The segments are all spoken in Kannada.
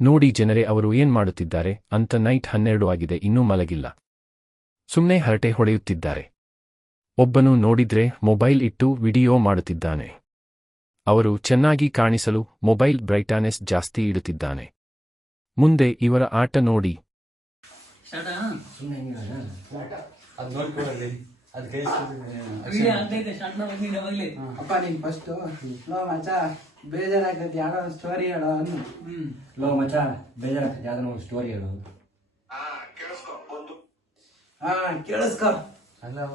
ನೋಡಿ ಜನರೇ ಅವರು ಏನ್ ಮಾಡುತ್ತಿದ್ದಾರೆ? ಅಂತ ನೈಟ್ ಹನ್ನೆರಡು ಆಗಿದೆ ಇನ್ನೂ ಮಲಗಿಲ್ಲ. ಸುಮ್ಮನೆ ಹರಟೆ ಹೊಡೆಯುತ್ತಿದ್ದಾರೆ. ಒಬ್ಬನು ನೋಡಿದ್ರೆ ಮೊಬೈಲ್ ಇಟ್ಟು ವಿಡಿಯೋ ಮಾಡುತ್ತಿದ್ದಾನೆ. ಅವರು ಚೆನ್ನಾಗಿ ಕಾಣಿಸಲು ಮೊಬೈಲ್ ಬ್ರೈಟಾನೆಸ್ ಜಾಸ್ತಿ ಇಡುತ್ತಿದ್ದಾನೆ. ಮುಂದೆ ಇವರ ಆಟ ನೋಡಿ. ಅದು ಕೈ ಅಪ್ಪ ನೀನ್ ಫಸ್ಟ್ ಲೋ ಮಚ ಬೇಜಾರಾಗ್ತೈತಿ ಯಾವ್ದೋ ಒಂದು ಸ್ಟೋರಿ ಹೇಳೋ ಅನ್ನು ಲೋ ಮಚ ಬೇಜಾರಾಗ್ತದೆ ಯಾವ್ದೋ ಒಂದು ಸ್ಟೋರಿ ಹೇಳೋ ಹಾ ಕೇಳಿಸ್ಕೊ ಹಲೋ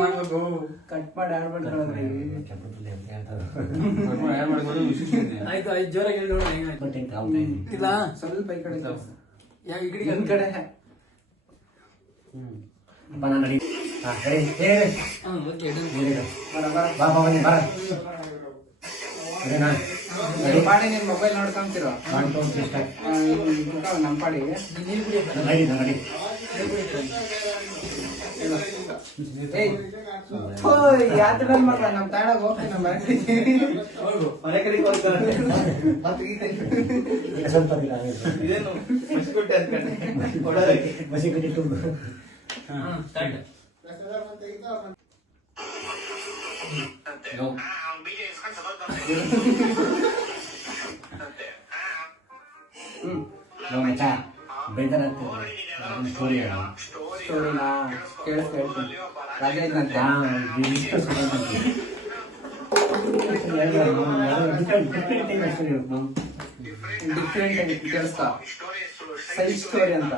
ಮಾಡ್ಬೇಕು. ಕಟ್ ಮಾಡಿ ಆಯ್ತು ಆಯ್ತು ಜೋರಾಗಿ ಇಲ್ಲ. ಸ್ವಲ್ಪ ಈ ಕಡೆ ಯಾ ಈ ಕಡೆಗೆ ಈ ಕಡೆ? ಹ್ಮ್, ಓಕೆ, ಇಡು. ಬರ ಬರ ನೀನ್ ನಿನ್ ಮೊಬೈಲ್ ನೋಡ್ಕೊಂತಿರೋ ನಮ್ಮ ಪಾಡಿಗೆ ಯಾತ್ರ ನನ್ ಮಗ ನಮ್ಮ ತಾಳಾಗ ಹೋಗ್ತೀನಿ ಮನೆ ಕಡೆಗೆ ಹೋಗ್ತಾರೆ ಮತ್ತೆ ಈ ಕಡೆ ಇದೇನು ಮಸ್ಕೊಟ್ಟೆ ಅನ್ಕೊಂಡೆ ಕೊಡೋದಕ್ಕೆ ಹ್ಮ್, start. ಸ್ಟೋರಿ ಸ್ಟೋರಿನಾ ಕೇಳಿಸ್ತಾ ಸೈಡ್ ಸ್ಟೋರಿ ಅಂತ.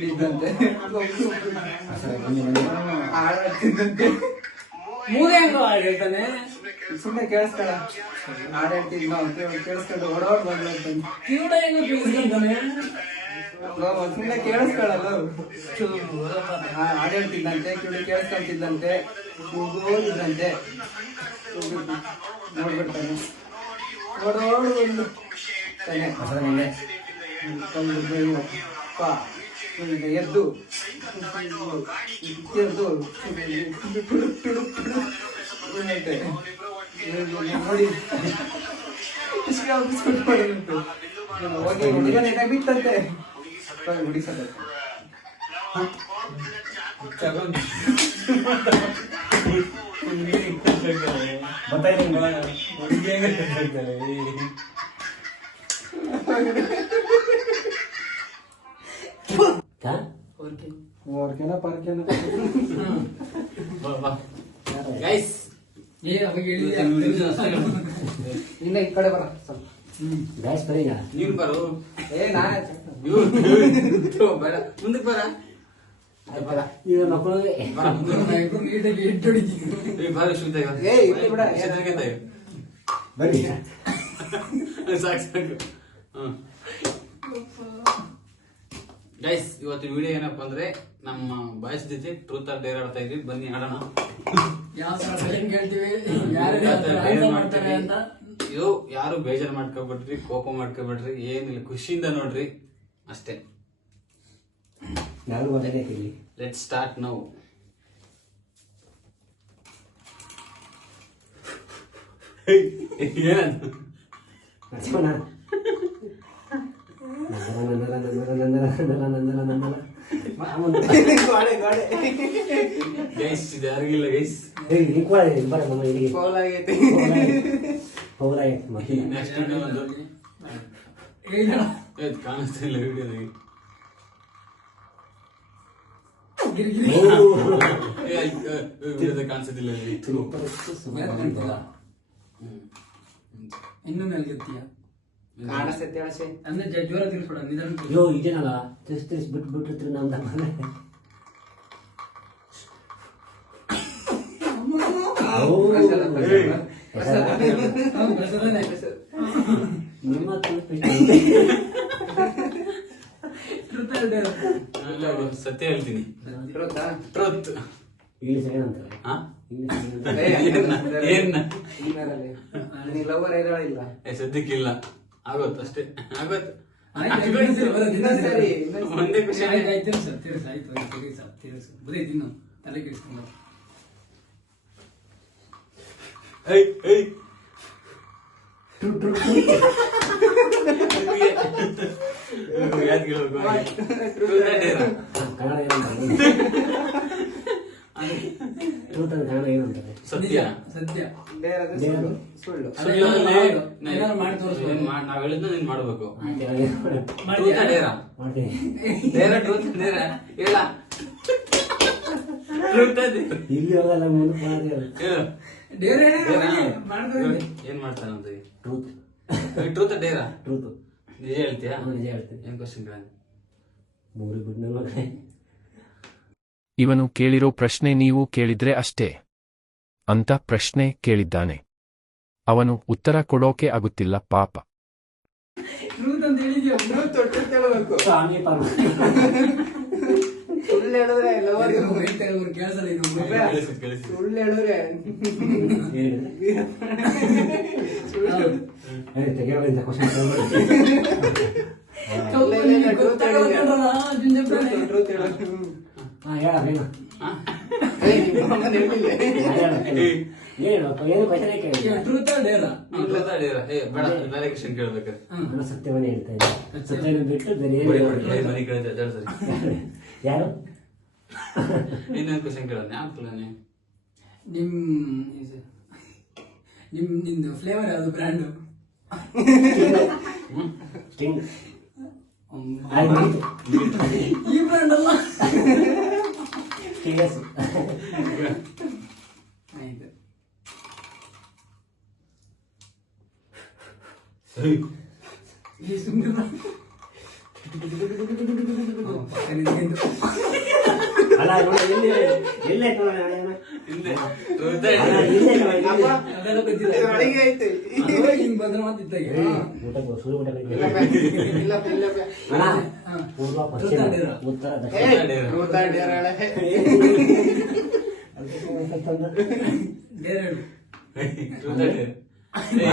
ಇದ್ದಂತೆ ಹಾಡಾಡ್ತಿದ್ದಂತೆ ಮೂರೇ ಹೆಂಗೋ ಹೇಳ್ತಾನೆ ಸುಮ್ಮನೆ ಕೇಳಿಸ್ಕೊಳ ಹಾಡಾಡ್ತಿದ್ ನಾವು ಕೇಳಿಸ್ಕೊಂಡು ಓಡೋಡ್ ಬಂದ್ಬಿಡ್ತಾನೆ ಕಿವುಡ ಹೆಂಗೋ ಕೇಳಿಸ್ಕೊಂತಾನೆ ಸುಮ್ಮನೆ ಕೇಳಿಸ್ಕೊಳ್ಳಲ್ಲ ಹಾಡೇಳ್ತಿದ್ದಂತೆ ಕಿವಿ ಕೇಳಿಸ್ಕೊಂತಿದ್ದಂತೆ ಹೋಗೋದಿದ್ದಂತೆ. ನೋಡ್ಬಿಡ್ತಾನೆ. ಓಡೋಡು ಒಂದು ಎದ್ದು ಎದ್ದು ನೋಡಿ ಇಷ್ಟು ಬಿಸ್ಕೊಟ್ ಮಾಡಿದಂತೆ ಹೋಗಿ ಹುಡುಗನ ಬಿತ್ತಂತೆ ಹೋಗಿ? ಹುಡಿಸತ್ತೆ ಓರ್ಕೆನ ಪರ್ಕೆನ. ಗೈಸ್ ಏ ಅವಾಗ ಹೇಳಿದೆ ಇನ್ನ ಈ ಕಡೆ ಬರ ಸ್ವಲ್ಪ. ನೀನು ಬರೋ. ಏ ನಾನೇ ಮುಂದಕ್ಕೆ ಬರ. ಬರ ಸಾಕು ಸಾಕು. ಹ್ಮ್. ಗೈಸ್ ಇವತ್ತು ವಿಡಿಯೋ ಏನಪ್ಪಾ ಅಂದ್ರೆ ನಮ್ಮ ಬಾಯ್ಸ್ ಜೊತೆ ಟ್ರೂತ್ ಆರ್ ಡೇರ್ ಆಡ್ತಾ ಇದ್ವಿ. ಬನ್ನಿ ಆಡೋಣ. ಇದು ಯಾರು ಬೇಜಾರ್ ಮಾಡ್ಕೊಬಿಡ್ರಿ ಕೋಪ ಮಾಡ್ಕೊಬಿಡ್ರಿ ಏನಿಲ್ಲ. ಖುಷಿಯಿಂದ ನೋಡ್ರಿ. ಅಷ್ಟೇ. ಲೆಟ್ ಸ್ಟಾರ್ಟ್ ನೌ ಏನದು ಗೋಡೆ ಗೋಡೆ ಗೈಸ್ ಇದು ಯಾರಿಗಿಲ್ಲ ಗೈಸ್ ಫೌಲ್ ಆಗೈತಿ. ನೆಕ್ಸ್ಟ್ ವಿಡಿಯೋ ಒಂದು ಹೇಳಿದ ಏ, ಕಾಣಿಸ್ತಾ ಇಲ್ಲ ವಿಡಿಯೋದಾಗಿ ಗಿರಿಗಿರಿ ವಿಡಿಯೋದಾಗ ಕಾಣಿಸೋದಿಲ್ಲ. ಇನ್ನು ಮೇಲ್ಗೆತ್ತೀಯ ಕಾಣಿಸ್ತೈತಿ ಅಳಸಿ ಅಂದ್ರೆ ಜ- ಜೋರ ತಿರ್ಸ್ಬೇಡ ನಿಧಾನ ಯೋ ಇದೇನಲ್ಲ ತಿರ್ಸ್ ತಿರ್ಸ್ ಬಿಟ್ಟು ಬಿಟ್ಟಿರ್ತೀರಿ ನಮ್ದ ಪ್ರಸಾದನೇ. ನಿಮ್ಮ Truth or dare? ಇಲ್ಲ, ಅದು ಸತ್ಯ ಹೇಳ್ತೀನಿ? ಟ್ರೂತ್ ಇಂಗ್ಲೀಷ್ ಅಂತಾರೆ ಹಾ ಸದ್ಯಕ್ಕಿಲ್ಲ. ಆಗೋತ್ ಅಷ್ಟೇ. ಆಗೋತ್. ಒಂದೇ ಖುಷಿ. ಬರೀ ತಿನ್ನು, ತಲೆ ಕೆಡಿಸ್ಕೊಂಡು. ಏಯ್ ಏಯ್. ಕನ್ನಡ ಏನಂತಾರೆ ಸತ್ಯ ಸತ್ಯ ಸುಳ್ಳು ಮಾಡಿ ತೋರಿಸ್ಬೇಕು. ನಾವ್ ಹೇಳಿದ್ನ ನೀನ್ ಮಾಡ್ಬೇಕು? ಹೇಳ. ಇಲ್ಲಿ ಹೋಗಲ್ಲ ಮುಂದೆ ಮಾಡಿದೆ ಹೇಳು. ದೇವ್ರೇ ಹೇಳಿ, Dare ಆ? ಮಾಡ್ಬೇಕು. ಏನ್ ಮಾಡ್ತಾನಂತ ಟ್ರೂತ್ ಟ್ರೂತ್ ಡೇರಾ? ಟ್ರೂತ್ ನಿಜ ಹೇಳ್ತೀಯಾ? ನಿಜ ಹೇಳ್ತೀನಿ. ಏನ್ ಕ್ವಶನ್ ಕೇಳ ಮೂರು ಬಿಟ್ಟು ನನ್ನ ಮಗನೇ. ಇವನು ಕೇಳಿರೋ ಪ್ರಶ್ನೆ ನೀವು ಕೇಳಿದ್ರೆ ಅಷ್ಟೇ. ಅಂತ ಪ್ರಶ್ನೆ ಕೇಳಿದ್ದಾನೆ. ಅವನು ಉತ್ತರ ಕೊಡೋಕೆ ಆಗುತ್ತಿಲ್ಲ ಪಾಪ. ಟ್ರೂತ್ ಅಂತ ಹೇಳಿದ್ಯಾ? ಸುಳ್ಳು ಹೇಳಿದ್ರೆ ಲವರ್ ಸುಳ್ಳು ಹೇಳಿದ್ರೆ. ಸತ್ಯವನ್ನೇ ಹೇಳ್ತಾ ಇದ್ದೆ. ಸತ್ಯವನ್ನು ಬಿಟ್ಟು ಯಾರು? ಇನ್ನೊಂದು ಕ್ವಶನ್ ಕೇಳೋದು ಕೇಳೋಣ ನಿಮ್ ನಿಮ್ ನಿಮ್ದು ಫ್ಲೇವರ್ ಯಾವುದು ಬ್ರ್ಯಾಂಡು ಸ್ಟಿಂಗ್ ಈ ಬ್ರ್ಯಾಂಡ್ ಅಲ್ಲ. ಸ್ಟಿಂಗಸ್ ಆಯ್ತು. ಈ ಸುಮ್ನೆ ಅಲ್ಲ ಎಲ್ಲಿ ಎಲ್ಲಿ. ಪೂರ್ವ ಪಶ್ಚಿಮ. ಉತ್ತರ ದಕ್ಷಿಣ. ಇಲ್ಲಿ.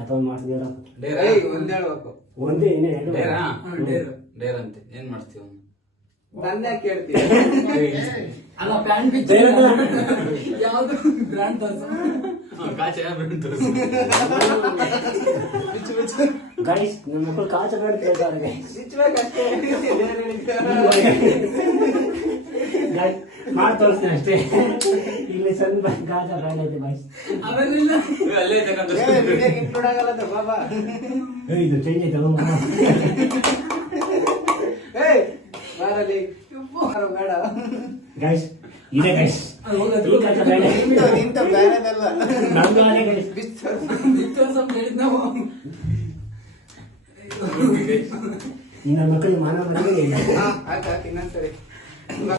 ಅಥವಾ ಮಾಡ್ತಿದ್ದೀರ? ಡೇರಾ? ಏಯ್, ಒಂದ್ ಎರಡು ಡೇರಾ? ಅಂತೆ ಏನ್ ಮಾಡ್ತೀವಿ? ತಂದೆ ಕೇಳ್ತೀಯ? ಅಲ್ಲ ಪ್ಯಾಂಟ್ ಯಾವ್ದು? ಬ್ರ್ಯಾಂಡ್ ತೋರ್ಸು. ಹಾ, ಕಾಚೆ ಬಿಟ್ಟು ತೋರಿಸು. ಗೈಸ್ ನಮ್ಮ ಮಕ್ಕಳು ಕಾಚ ಬೇಡ ಕೇಳ್ತಾರೆ ಗೈಸ್ ಸಿಚ್ಬೇಕಷ್ಟೇ ಡೇರ್ ಹೇಳಿದ್ದೆ. ಗೈಸ್ ಮಾಡಿ ತೋರಿಸ್ತೀನಿ ಅಷ್ಟೇ. ಇಲ್ಲಿ ಸ್ವಲ್ಪ ಗಾಜ ಬ್ರ್ಯಾಂಡ್ ಐತೆ ಅವೆಲ್ಲ ಅಲ್ಲೇ ಏ, ಇದು ಚೇಂಜ್ ಐತೆ ಅಲ್ಲ ಮಾಮ. ಏಯ್, ಬಾರಲ್ಲಿ. ಬೇಡ. ಗೈಸ್ ಇದೆ ಗೈಸ್ ಇನ್ನ ಮಕ್ಕಳು ಮಾನವ